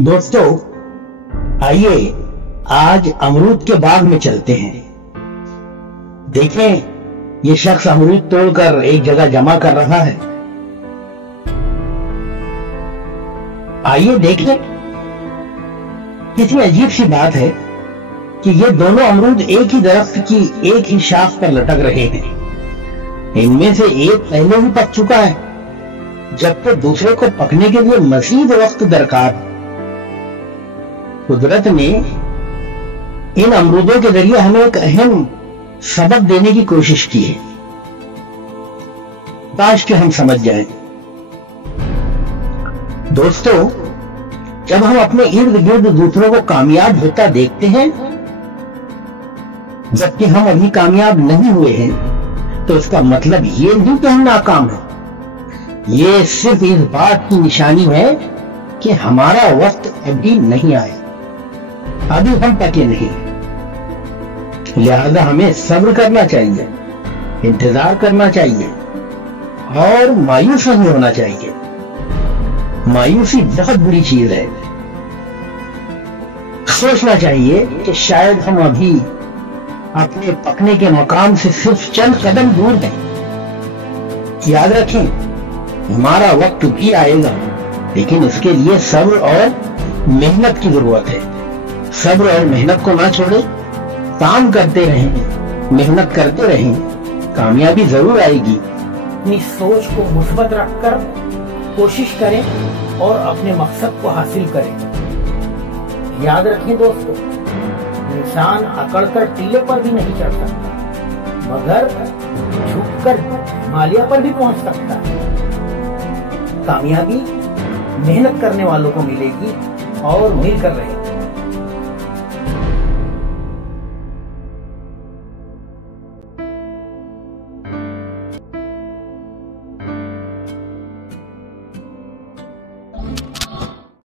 दोस्तों, आइए आज अमरूद के बाग में चलते हैं। देखें, ये शख्स अमरूद तोड़कर एक जगह जमा कर रहा है। आइए देख लें। कितनी अजीब सी बात है कि ये दोनों अमरूद एक ही दरख्त की एक ही शाख पर लटक रहे हैं। इनमें से एक पहले ही पक चुका है, जबकि दूसरे को पकने के लिए मजीद वक्त दरकार है। कुदरत ने इन अमरूदों के जरिए हमें एक अहम सबक देने की कोशिश की है। काश कि हम समझ जाएं। दोस्तों, जब हम अपने इर्द गिर्द दूसरों को कामयाब होता देखते हैं, जबकि हम अभी कामयाब नहीं हुए हैं, तो इसका मतलब ये नहीं कि हम नाकाम हैं। ये सिर्फ इस बात की निशानी है कि हमारा वक्त अभी नहीं आया, अभी हम पके नहीं। लिहाजा हमें सब्र करना चाहिए, इंतजार करना चाहिए और मायूस नहीं होना चाहिए। मायूसी बहुत बुरी चीज है। सोचना चाहिए कि शायद हम अभी अपने पकने के मकाम से सिर्फ चंद कदम दूर हैं। याद रखें, हमारा वक्त भी आएगा, लेकिन इसके लिए सब्र और मेहनत की जरूरत है। सब्र और मेहनत को ना छोड़ें, काम करते रहें, मेहनत करते रहें, कामयाबी जरूर आएगी। अपनी सोच को मुस्बत रखकर कोशिश करें और अपने मकसद को हासिल करें। याद रखें दोस्तों, इंसान अकड़कर टीले पर भी नहीं चढ़ सकता, मगर झुककर हिमालय पर भी पहुंच सकता है। कामयाबी मेहनत करने वालों को मिलेगी और मिलकर रहेगी।